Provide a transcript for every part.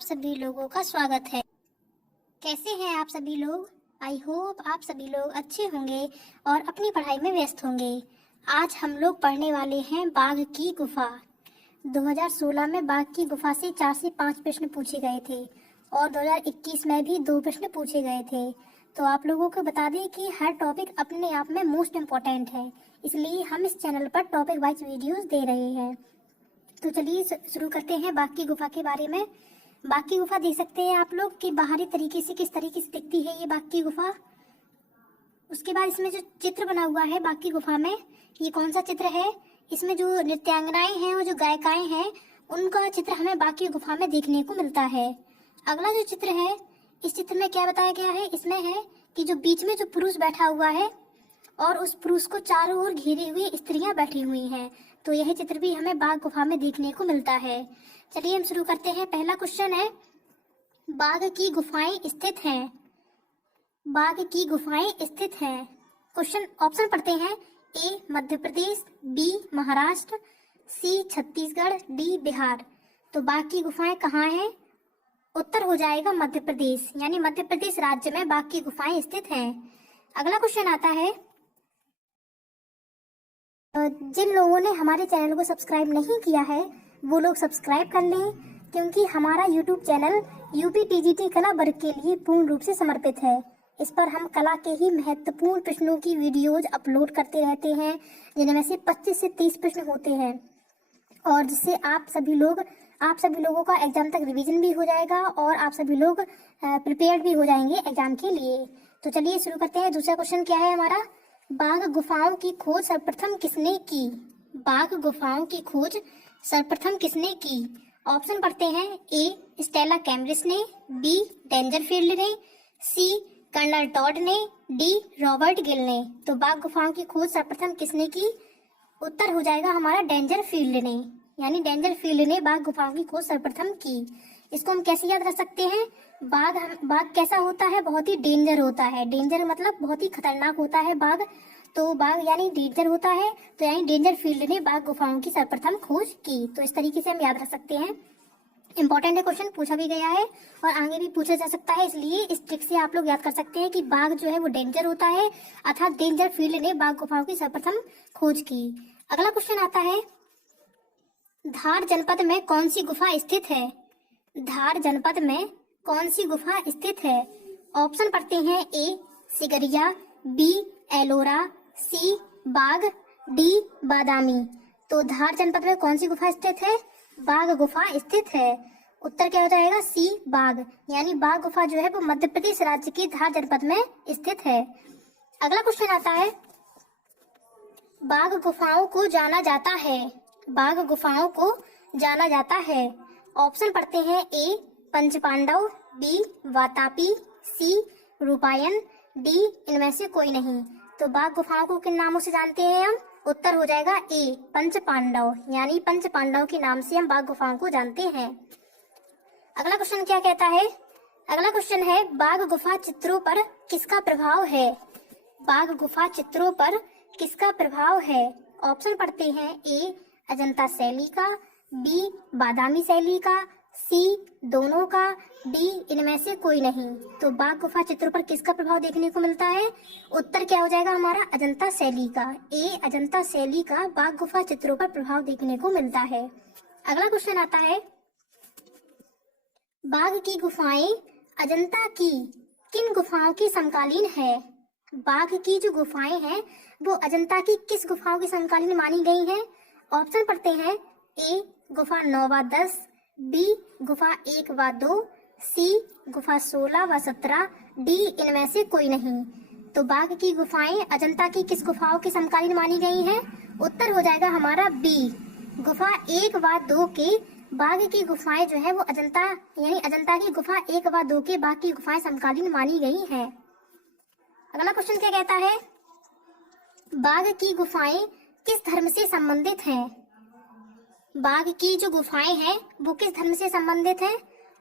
सभी लोगों का स्वागत है। कैसे हैं आप सभी लोग? आई होप आप सभी लोग अच्छे होंगे और अपनी पढ़ाई में व्यस्त होंगे। आज हम लोग पढ़ने वाले हैं बाघ की गुफा। 2016 में बाघ की गुफा से 4 से 5 प्रश्न पूछे गए थे और 2021 में भी 2 प्रश्न पूछे गए थे। तो आप लोगों को बता दें कि हर टॉपिक अपने आप में मोस्ट इम्पोर्टेंट है, इसलिए हम इस चैनल पर टॉपिक वाइज वीडियोस दे रहे हैं। तो चलिए शुरू करते हैं बाघ की गुफा के बारे में। बाघ की गुफा देख सकते हैं आप लोग कि बाहरी तरीके से किस तरीके से दिखती है ये बाघ की गुफा। उसके बाद इसमें जो चित्र बना हुआ है बाघ की गुफा में, ये कौन सा चित्र है? इसमें जो नृत्यांगनाएं हैं और जो गायिकाएं हैं उनका चित्र हमें बाघ की गुफा में देखने को मिलता है। अगला जो चित्र है, इस चित्र में क्या बताया गया है? इसमें है कि जो बीच में जो पुरुष बैठा हुआ है और उस पुरुष को चारों ओर घेरे हुए स्त्रियां बैठी हुई हैं। तो यह चित्र भी हमें बाघ गुफा में देखने को मिलता है। चलिए हम शुरू करते हैं। पहला क्वेश्चन है, बाघ की गुफाएं स्थित हैं। बाघ की गुफाएं स्थित हैं। क्वेश्चन ऑप्शन पढ़ते हैं। ए मध्य प्रदेश, बी महाराष्ट्र, सी छत्तीसगढ़, डी बिहार। तो बाघ की गुफाएं कहाँ हैं? उत्तर हो जाएगा मध्य प्रदेश, यानी मध्य प्रदेश राज्य में बाघ की गुफाएं स्थित हैं। अगला क्वेश्चन आता है, जिन लोगों ने हमारे चैनल को सब्सक्राइब नहीं किया है वो लोग सब्सक्राइब कर लें, क्योंकि हमारा यूट्यूब चैनल यूपी टीजीटी कला वर्ग के लिए पूर्ण रूप से समर्पित है। इस पर हम कला के ही महत्वपूर्ण प्रश्नों की वीडियोज अपलोड करते रहते हैं, जिनमें से 25 से 30 प्रश्न होते हैं, और जिससे आप सभी लोगों का एग्जाम तक रिवीजन भी हो जाएगा और आप सभी लोग प्रिपेयर्ड भी हो जाएंगे एग्जाम के लिए। तो चलिए शुरू करते हैं। दूसरा क्वेश्चन क्या है हमारा? बाघ गुफाओं की खोज सर्वप्रथम किसने की? बाघ गुफाओं की खोज सर्वप्रथम किसने की? ऑप्शन पढ़ते हैं। ए स्टेला कैम्ब्रिस ने, बी डेंजरफील्ड ने, सी कर्नल टॉड ने, डी रॉबर्ट गिल ने। तो बाघ गुफाओं की खोज सर्वप्रथम किसने की? उत्तर हो जाएगा हमारा डेंजरफील्ड ने, यानी डेंजरफील्ड ने बाघ गुफाओं की खोज सर्वप्रथम की। इसको हम कैसे याद रख सकते हैं? बाघ कैसा होता है? बहुत ही डेंजर होता है। डेंजर मतलब बहुत ही खतरनाक होता है बाघ। तो बाघ यानी डेंजर होता है, तो यानी डेंजरफील्ड ने बाघ गुफाओं की सर्वप्रथम खोज की। तो इस तरीके से हम याद रख सकते हैं। इंपॉर्टेंट है, क्वेश्चन पूछा भी गया है और आगे भी पूछा जा सकता है, इसलिए इस ट्रिक से आप लोग याद कर सकते हैं कि बाघ जो है वो डेंजर होता है, अर्थात डेंजरफील्ड ने बाघ गुफाओं की सर्वप्रथम खोज की। अगला क्वेश्चन आता है, धार जनपद में कौन सी गुफा स्थित है? धार जनपद में कौन सी गुफा स्थित है? ऑप्शन पढ़ते हैं। ए सिगरिया, बी एलोरा, सी बाघ, डी बादामी। तो धार जनपद में कौन सी गुफा स्थित है? बाघ गुफा स्थित है। उत्तर क्या हो जाएगा? सी बाघ, यानी बाघ गुफा जो है वो मध्य प्रदेश राज्य के धार जनपद में स्थित है। अगला क्वेश्चन आता है, बाघ गुफाओं को जाना जाता है। बाघ गुफाओं को जाना जाता है। ऑप्शन पढ़ते हैं। ए पंच पांडव, बी वातापी, सी रूपायन, डी इनमें से कोई नहीं। तो बाघ गुफाओं को किन नामों से जानते हैं हम? उत्तर हो जाएगा ए पंच पांडव, यानी पंच पांडव के नाम से हम बाघ गुफाओं को जानते हैं। अगला क्वेश्चन क्या कहता है? अगला क्वेश्चन है, बाघ गुफा चित्रों पर किसका प्रभाव है? बाघ गुफा चित्रों पर किसका प्रभाव है? ऑप्शन पढ़ते हैं। ए अजंता शैली का, बी बादामी शैली का, सी दोनों का, डी इनमें से कोई नहीं। तो बाघ गुफा चित्रों पर किसका प्रभाव देखने को मिलता है? उत्तर क्या हो जाएगा हमारा? अजंता शैली का। ए अजंता शैली का बाघ गुफा चित्रों पर प्रभाव देखने को मिलता है। अगला क्वेश्चन आता है, बाघ की गुफाएं अजंता की किन गुफाओं की समकालीन है? बाघ की जो गुफाएं हैं वो अजंता की किस गुफाओं की समकालीन मानी गई हैं? ऑप्शन पढ़ते हैं। ए गुफा 9 व 10, बी गुफा 1 व 2, सी गुफा 16 व 17, डी इनमें से कोई नहीं। तो बाघ की गुफाएं अजंता की किस गुफाओं की समकालीन मानी गई हैं? उत्तर हो जाएगा हमारा बी गुफा 1 व 2 के बाघ की गुफाएं जो है वो अजंता, यानी अजंता की गुफा 1 व 2 के बाघ की गुफाएं समकालीन मानी गई हैं। अगला क्वेश्चन क्या कहता है, बाघ की गुफाएं किस धर्म से संबंधित हैं? बाघ की जो गुफाएं हैं वो किस धर्म से संबंधित हैं?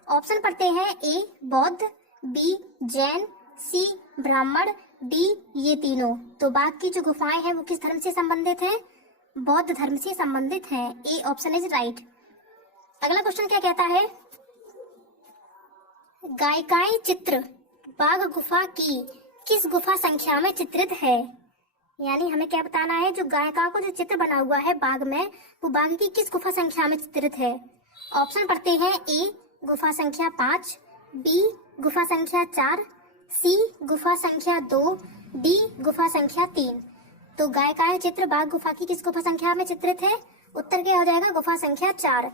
ऑप्शन पढ़ते हैं। ए बौद्ध, बी जैन, सी ब्राह्मण, डी ये तीनों। तो बाघ की जो गुफाएं हैं वो किस धर्म से संबंधित हैं? बौद्ध धर्म से संबंधित हैं। A option is right. अगला क्वेश्चन क्या कहता है, गायिकाएं चित्र बाघ गुफा की किस गुफा संख्या में चित्रित है। यानी हमें क्या बताना है, जो गायिका को जो चित्र बना हुआ है बाघ में, वो बाघ की किस गुफा संख्या में चित्रित है। ऑप्शन पढ़ते हैं। ए गुफा संख्या 5, बी गुफा संख्या 4, सी गुफा संख्या 2, डी गुफा संख्या 3। तो गायिकाएं चित्र बाघ गुफा की किस गुफा संख्या में चित्रित है। उत्तर क्या हो जाएगा, गुफा संख्या 4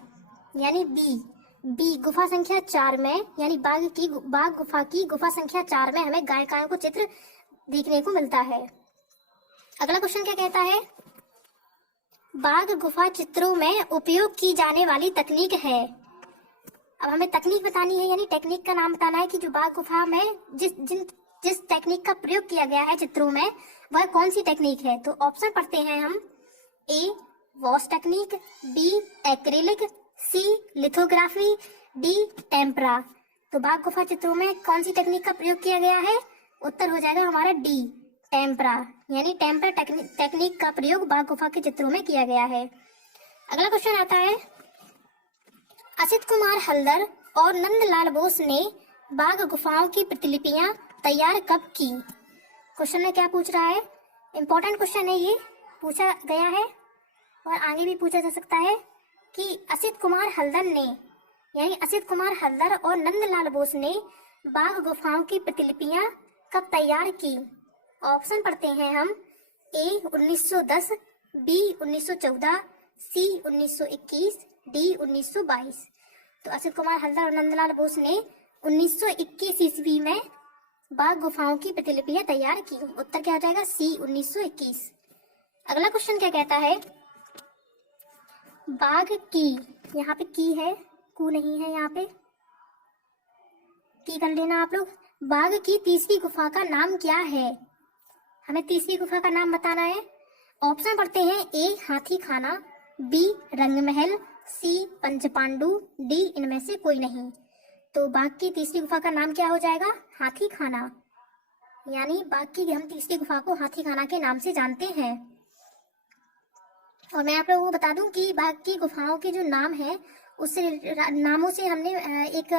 यानी बी गुफा संख्या 4 में, यानी बाघ गुफा की गुफा संख्या 4 में हमें गायिकाओं को चित्र देखने को मिलता है। अगला क्वेश्चन क्या कहता है, बाघ गुफा चित्रों में उपयोग की जाने वाली तकनीक है। अब हमें तकनीक बतानी है, यानी टेक्निक का नाम बताना है कि जो बाघ गुफा में जिस टेक्निक का प्रयोग किया गया है चित्रों में, वह कौन सी टेक्निक है। तो ऑप्शन पढ़ते हैं हम। ए वॉश टेक्निक, बी एक्रिलिक, सी लिथोग्राफी, डी टेम्परा। तो बाघ गुफा चित्रों में कौन सी टेक्निक का प्रयोग किया गया है। उत्तर हो जाएगा हमारा डी टेम्परा, यानी टेम्परा टेक्निक का प्रयोग बाघ गुफा के चित्रों में किया गया है। अगला क्वेश्चन आता है, असित कुमार हल्दर और नंदलाल बोस ने बाघ गुफाओं की प्रतिलिपियां तैयार कब की। क्वेश्चन में क्या पूछ रहा है, इंपॉर्टेंट क्वेश्चन है, ये पूछा गया है और आगे भी पूछा जा सकता है कि असित कुमार हल्दर ने, यानी असित कुमार हल्दर और नंदलाल बोस ने बाघ गुफाओं की प्रतिलिपियां कब तैयार की। ऑप्शन पढ़ते हैं हम। ए 1910, बी 1914, सी 1921, डी 1922। तो असित कुमार हल्दर और नंदलाल बोस ने 1921 ईस्वी में बाघ गुफाओं की प्रतिलिपियां तैयार की। उत्तर क्या हो जाएगा, सी 1921। अगला क्वेश्चन क्या कहता है, बाघ की, यहाँ पे की है, कू नहीं है, यहाँ पे की कर लेना आप लोग। बाघ की तीसरी गुफा का नाम क्या है। हमें तीसरी गुफा का नाम बताना है। ऑप्शन पढ़ते हैं। ए हाथी खाना, बी रंगमहल, सी पंचपांडु, डी इनमें से कोई नहीं। तो बाघ की तीसरी गुफा का नाम क्या हो जाएगा, हाथी खाना, यानी बाघ की हम तीसरी गुफा को हाथी खाना के नाम से जानते हैं। और मैं आप लोगों को बता दूं कि बाघ की गुफाओं के जो नाम है, उससे नामों से हमने एक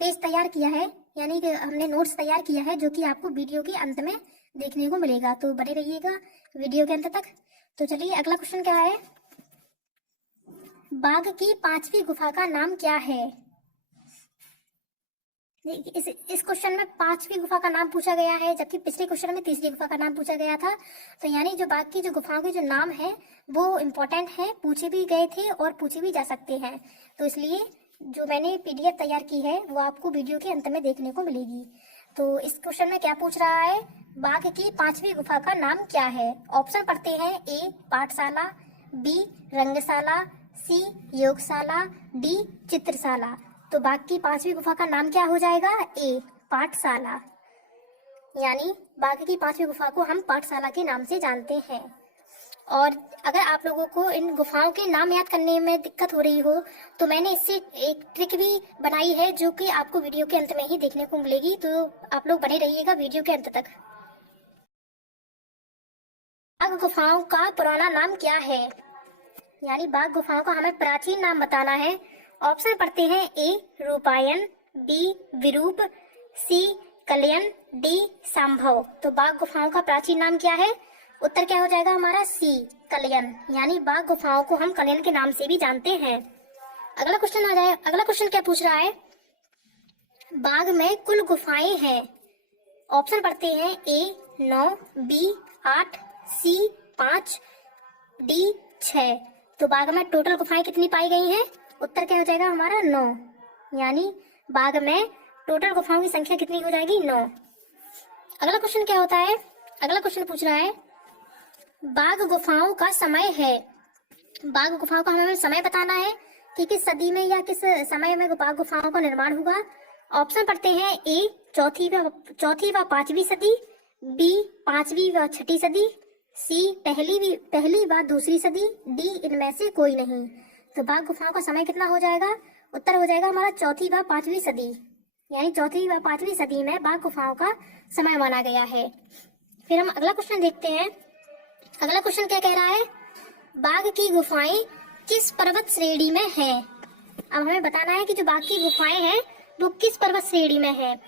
पेज तैयार किया है, यानी कि हमने नोट्स तैयार किया है, जो कि आपको वीडियो के अंत में देखने को मिलेगा। तो बने रहिएगा वीडियो के अंत तक। तो चलिए अगला क्वेश्चन क्या है, बाघ की 5वीं गुफा का नाम क्या है। इस क्वेश्चन में 5वीं गुफा का नाम पूछा गया है, जबकि पिछले क्वेश्चन में तीसरी गुफा का नाम पूछा गया था। तो यानी जो बाघ की जो गुफाओं के जो नाम है वो इम्पोर्टेंट है, पूछे भी गए थे और पूछे भी जा सकते हैं। तो इसलिए जो मैंने पीडीएफ तैयार की है वो आपको वीडियो के अंत में देखने को मिलेगी। तो इस क्वेश्चन में क्या पूछ रहा है, बाघ की 5वीं गुफा का नाम क्या है। ऑप्शन पढ़ते हैं। ए पाठशाला, बी रंगशाला, सी योगशाला, डी चित्रशाला। तो बाघ की 5वीं गुफा का नाम क्या हो जाएगा, ए पाठशाला, यानी बाघ की 5वीं गुफा को हम पाठशाला के नाम से जानते हैं। और अगर आप लोगों को इन गुफाओं के नाम याद करने में दिक्कत हो रही हो, तो मैंने इससे एक ट्रिक भी बनाई है, जो कि आपको वीडियो के अंत में ही देखने को मिलेगी। तो आप लोग बने रहिएगा वीडियो के अंत तक। बाघ गुफाओं का पुराना नाम क्या है, यानी बाघ गुफाओं का हमें प्राचीन नाम बताना है। ऑप्शन पढ़ते हैं। ए रूपायन, बी विरूप, सी कल्याण, डी संभव। तो बाघ गुफाओं का प्राचीन नाम क्या है। उत्तर क्या हो जाएगा हमारा, सी कल्याण, यानी बाघ गुफाओं को हम कल्याण के नाम से भी जानते हैं। अगला क्वेश्चन आ जाए। अगला क्वेश्चन क्या पूछ रहा है, बाघ में कुल गुफाएं हैं। ऑप्शन पढ़ते हैं। ए 9, बी 8, सी 5, डी 6। तो बाघ में टोटल गुफाएं कितनी पाई गई हैं। उत्तर क्या हो जाएगा हमारा, 9, यानी बाघ में टोटल गुफाओं की संख्या कितनी हो जाएगी, 9। अगला क्वेश्चन क्या होता है, अगला क्वेश्चन पूछ रहा है, बाघ गुफाओं का समय है। बाघ गुफाओं का हमें समय बताना है कि किस सदी में या किस समय में बाघ गुफाओं का निर्माण हुआ। ऑप्शन पढ़ते हैं। ए चौथी व 5वीं सदी, बी 5वीं व 6ठी सदी, सी पहली व दूसरी सदी, डी इनमें से कोई नहीं। तो बाघ गुफाओं का समय कितना हो जाएगा, उत्तर हो जाएगा हमारा चौथी व 5वीं सदी, यानी चौथी व 5वीं सदी में बाघ गुफाओं का समय माना गया है। फिर हम अगला क्वेश्चन देखते हैं। अगला क्वेश्चन क्या कह रहा है, बाघ की गुफाएं किस पर्वत श्रेणी में हैं। अब हमें बताना है कि जो बाघ की गुफाएं हैं वो किस पर्वत श्रेणी में है?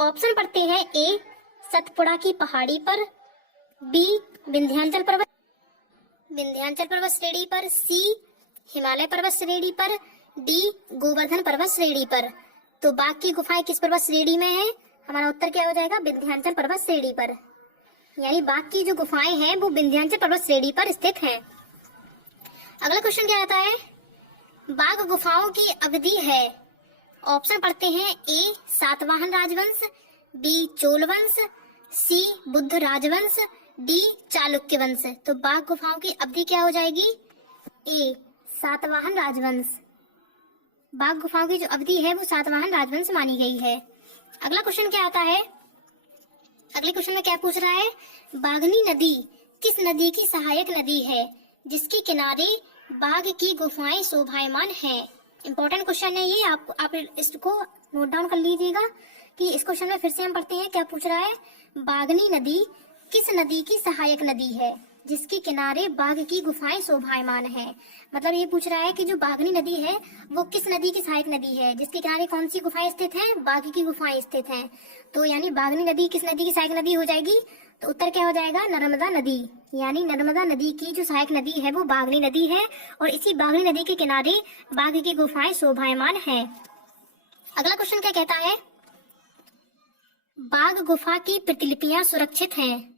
ऑप्शन पढ़ते हैं। ए सतपुड़ा की पहाड़ी पर, बी विंध्याचल पर्वत श्रेणी पर, सी हिमालय पर्वत श्रेणी पर, डी गोवर्धन पर्वत श्रेणी पर। तो बाघ की गुफाएं किस पर्वत श्रेणी में है? हमारा उत्तर क्या हो जाएगा? विंध्याचल पर्वत श्रेणी पर। यानी बाघ की जो गुफाएं हैं वो विंध्याचल पर्वत श्रेणी पर स्थित हैं। अगला क्वेश्चन क्या आता है? बाघ गुफाओं की अवधि है। ऑप्शन पढ़ते हैं। ए सातवाहन राजवंश, बी चोल वंश, सी बुद्ध राजवंश, डी चालुक्य वंश। तो बाघ गुफाओं की अवधि क्या हो जाएगी? ए सातवाहन राजवंश। बाघ गुफाओं की जो अवधि है वो सातवाहन राजवंश मानी गई है। अगला क्वेश्चन क्या आता है? अगले क्वेश्चन में क्या पूछ रहा है? बाघनी नदी किस नदी की सहायक नदी है जिसके किनारे बाघ की गुफाएं शोभायमान हैं? इंपॉर्टेंट क्वेश्चन है ये, आप इसको नोट डाउन कर लीजिएगा कि इस क्वेश्चन में फिर से हम पढ़ते हैं। क्या पूछ रहा है? बाघनी नदी किस नदी की सहायक नदी है जिसके किनारे बाघ की गुफाएं शोभायमान हैं? मतलब ये पूछ रहा है कि जो बाघनी नदी है वो किस नदी की सहायक नदी है जिसके किनारे कौन सी गुफाएं स्थित हैं? बाघ की गुफाएं स्थित हैं। तो यानी बाघनी नदी किस नदी की सहायक नदी हो जाएगी? तो उत्तर क्या हो जाएगा? नर्मदा नदी। यानी नर्मदा नदी की जो सहायक नदी है वो बाघनी नदी है और इसी बाघनी नदी के किनारे बाघ की गुफाएं शोभायमान हैं। अगला क्वेश्चन क्या कहता है? बाघ गुफा की प्रतिलिपियां सुरक्षित हैं।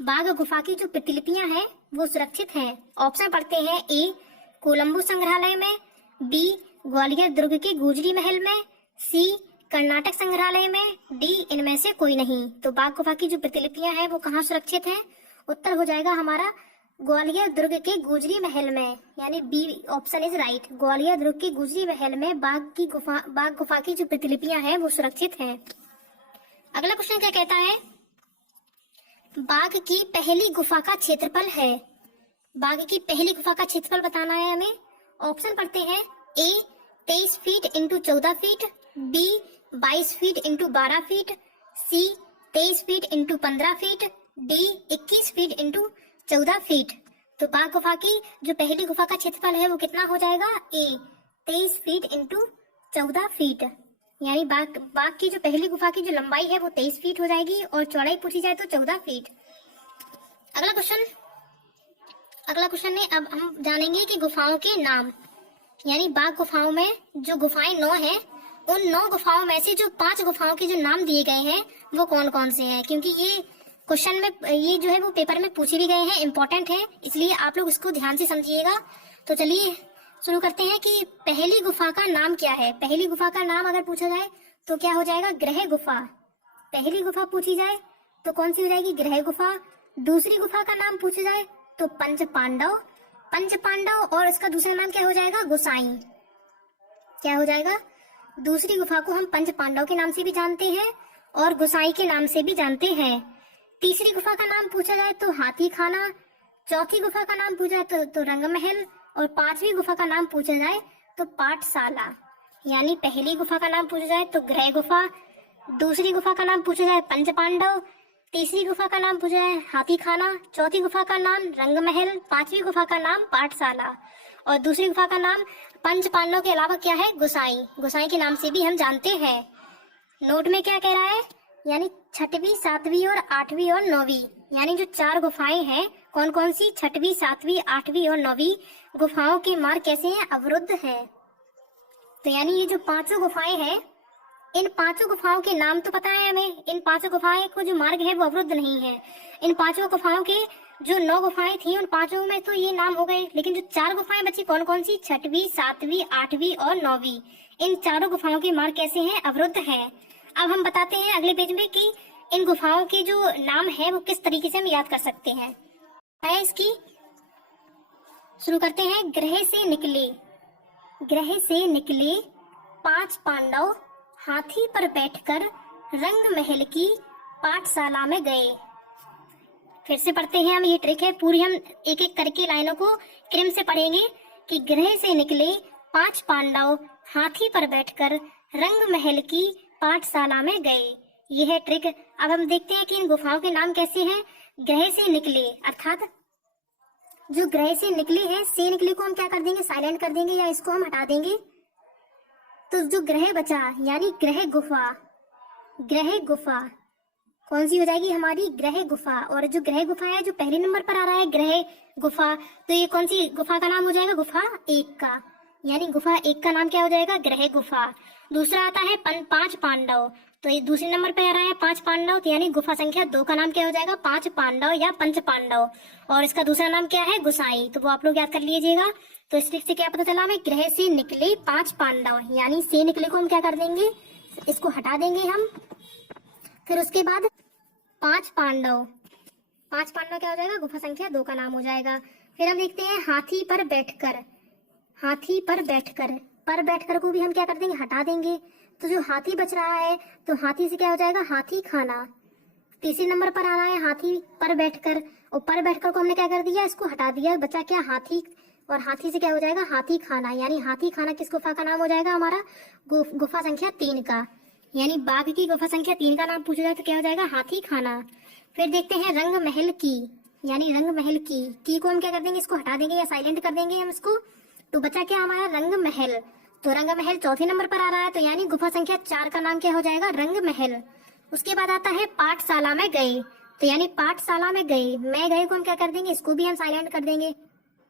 बाघ गुफा की जो प्रतिलिपियां हैं वो सुरक्षित हैं। ऑप्शन पढ़ते हैं। ए कोलंबो संग्रहालय में, बी ग्वालियर दुर्ग के गुजरी महल में, सी कर्नाटक संग्रहालय में, डी इनमें से कोई नहीं। तो बाघ गुफा की जो प्रतिलिपियां हैं वो कहाँ सुरक्षित हैं? उत्तर हो जाएगा हमारा ग्वालियर दुर्ग के गुजरी महल में। यानी B option is right. Gwalior दुर्ग के गुजरी महल में बाघ गुफा की जो प्रतिलिपियां हैं वो सुरक्षित हैं। अगला क्वेश्चन क्या कहता है? बाघ की पहली गुफा का क्षेत्रफल है। बाघ की पहली गुफा का क्षेत्रफल बताना है हमें। ऑप्शन पढ़ते हैं। A 23 feet into 14 feet, B 22 feet into 12 feet, C 23 feet into 15 feet, D 21 feet into 14 feet. तो बाघ गुफा की जो पहली गुफा का क्षेत्रफल है वो कितना हो जाएगा? ए 23 फीट इंटू 14 फीट। यानी बाघ की जो पहली गुफा की जो लंबाई है वो 23 फीट हो जाएगी और चौड़ाई पूछी जाए तो 14 फीट। अगला क्वेश्चन है, अब हम जानेंगे कि गुफाओं के नाम। यानी बाघ गुफाओं में जो गुफाएं 9 हैं उन 9 गुफाओं में से जो 5 गुफाओं के जो नाम दिए गए हैं वो कौन कौन से हैं? क्योंकि ये क्वेश्चन में ये जो है वो पेपर में पूछे भी गए हैं, इंपॉर्टेंट है, इसलिए आप लोग इसको ध्यान से समझिएगा। तो चलिए शुरू करते हैं कि पहली गुफा का नाम क्या है। पहली गुफा का नाम अगर पूछा जाए तो क्या हो जाएगा? ग्रह गुफा। पहली गुफा पूछी जाए तो कौन सी हो जाएगी? ग्रह गुफा। दूसरी गुफा का नाम पूछा जाए तो पंच पांडव और इसका दूसरा नाम क्या हो जाएगा? गोसाई। क्या हो जाएगा? दूसरी गुफा को हम पंच पांडव के नाम से भी जानते हैं और गोसाई के नाम से भी जानते हैं। तीसरी गुफा का नाम पूछा जाए तो हाथी खाना, चौथी गुफा का नाम पूछा जाए तो रंग महल और पांचवी गुफा का नाम पूछा जाए तो पाठशाला। यानी पहली गुफा का नाम पूछा जाए तो ग्रह गुफा, दूसरी गुफा का नाम पूछा जाए पंच पांडव, तीसरी गुफा का नाम पूछा जाए हाथी खाना, चौथी गुफा का नाम रंग महल, पांचवी गुफा का नाम पाठशाला और दूसरी गुफा का नाम पंच पांडव के अलावा क्या है? गोसाई। गोसाई के नाम से भी हम जानते हैं। नोट में क्या कह रहा है? यानी 6वीं, 7वीं और 8वीं और 9वीं, यानी जो 4 गुफाएं हैं कौन कौन सी? 6वीं, 7वीं, 8वीं और 9वीं गुफाओं के मार्ग कैसे हैं? अवरुद्ध हैं। तो यानी ये जो 5 गुफाएं हैं, इन 5 गुफाओं के नाम तो पता है हमें। इन 5 गुफाएं को जो मार्ग है वो अवरुद्ध नहीं है। इन 5 गुफाओं के जो 9 गुफाएं थी उन 5 में तो ये नाम हो गए, लेकिन जो 4 गुफाएं बची कौन कौन सी? 6वीं, 7वीं, 8वीं और 9वीं। इन चारों गुफाओं के मार्ग कैसे हैं? अवरुद्ध हैं। अब हम बताते हैं अगले पेज में कि इन गुफाओं के जो नाम है वो किस तरीके से हम याद कर सकते हैं। इसकी शुरू करते हैं। ग्रह से निकले 5 पांडव हाथी पर बैठकर रंग महल की पाठशाला में गए। फिर से पढ़ते हैं हम, ये ट्रिक है, पूरी हम एक एक करके लाइनों को क्रम से पढ़ेंगे कि ग्रह से निकले 5 पांडव हाथी पर बैठकर रंग महल की पाठशाला में गए। यह है ट्रिक। अब हम देखते हैं कि इन गुफाओं के नाम कैसे हैं। ग्रह से निकले अर्थात जो ग्रह से निकले हैं, से निकले को हम क्या कर देंगे? साइलेंट कर देंगे या इसको हम हटा देंगे। तो जो ग्रह बचा यानी ग्रह गुफा कौन सी हो जाएगी हमारी? ग्रह गुफा। और जो ग्रह गुफा है जो पहले नंबर पर आ रहा है ग्रह गुफा, तो ये कौन सी गुफा का नाम हो जाएगा? गुफा 1 का, यानी गुफा 1 का नाम क्या हो जाएगा? ग्रह गुफा। दूसरा आता है 5 पांडव, तो ये दूसरे नंबर पे आ रहा है 5 पांडव, तो यानी गुफा संख्या 2 का नाम क्या हो जाएगा? 5 पांडव या पंच पांडव। और इसका दूसरा नाम क्या है? गुसाई, तो वो आप लोग याद कर लीजिएगा। तो इस ट्रिक से क्या पता चला हमें? ग्रह से निकले 5 पांडव, यानी से निकले को हम क्या कर देंगे? इसको हटा देंगे हम। फिर उसके बाद 5 पांडव क्या हो जाएगा? गुफा संख्या 2 का नाम हो जाएगा। फिर हम देखते हैं हाथी पर बैठकर को भी हम क्या कर देंगे? हटा देंगे। तो जो हाथी बच रहा है तो हाथी से क्या हो जाएगा? हाथी खाना। तीसरे नंबर पर आ रहा है हाथी पर बैठकर, और पर बैठकर को हमने क्या कर दिया? इसको हटा दिया। बचा क्या? हाथी। और हाथी से क्या हो जाएगा? हाथी खाना, यानी हाथी खाना किस गुफा का नाम हो जाएगा हमारा? गुफा संख्या 3 का, यानी बाघ की गुफा संख्या 3 का नाम पूछा जाए तो क्या हो जाएगा? हाथी खाना। फिर देखते हैं रंग महल की, यानी रंग महल की को हम क्या कर देंगे? इसको हटा देंगे या साइलेंट कर देंगे हम इसको। तो बचा क्या हमारा? रंग महल। तो रंग महल चौथे नंबर पर आ रहा है, तो यानी गुफा संख्या 4 का नाम क्या हो जाएगा? रंग महल। उसके बाद आता है पाठशाला में गए, तो यानी पाठशाला में गए, मैं गए को हम क्या कर देंगे? इसको भी हम साइलेंट कर देंगे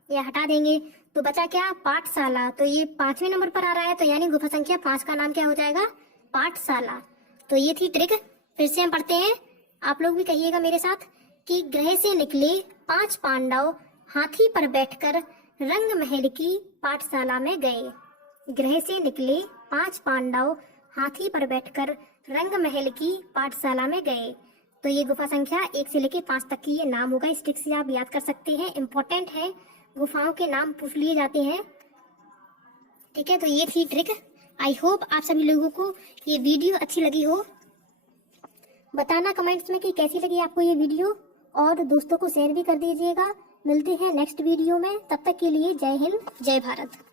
या हटा देंगे। तो बचा क्या? पाठशाला। तो ये 5वें नंबर पर आ रहा है, तो यानी गुफा संख्या 5 का नाम क्या हो जाएगा? पाठशाला। तो ये थी ट्रिक। फिर से हम पढ़ते हैं, आप लोग भी कहिएगा मेरे साथ कि ग्रह से निकले 5 पांडव हाथी पर बैठकर रंग महल की पाठशाला में गए। ग्रह से निकले 5 पांडव हाथी पर बैठकर रंग महल की पाठशाला में गए। तो ये गुफा संख्या 1 से लेके 5 तक की ये नाम होगा। इस ट्रिक से आप याद कर सकते हैं, इंपॉर्टेंट है, गुफाओं के नाम पूछ लिए जाते हैं। ठीक है, तो ये थी ट्रिक। आई होप आप सभी लोगों को ये वीडियो अच्छी लगी हो। बताना कमेंट्स में कि कैसी लगी आपको ये वीडियो, और दोस्तों को शेयर भी कर दीजिएगा। मिलते हैं नेक्स्ट वीडियो में, तब तक के लिए जय हिंद जय भारत।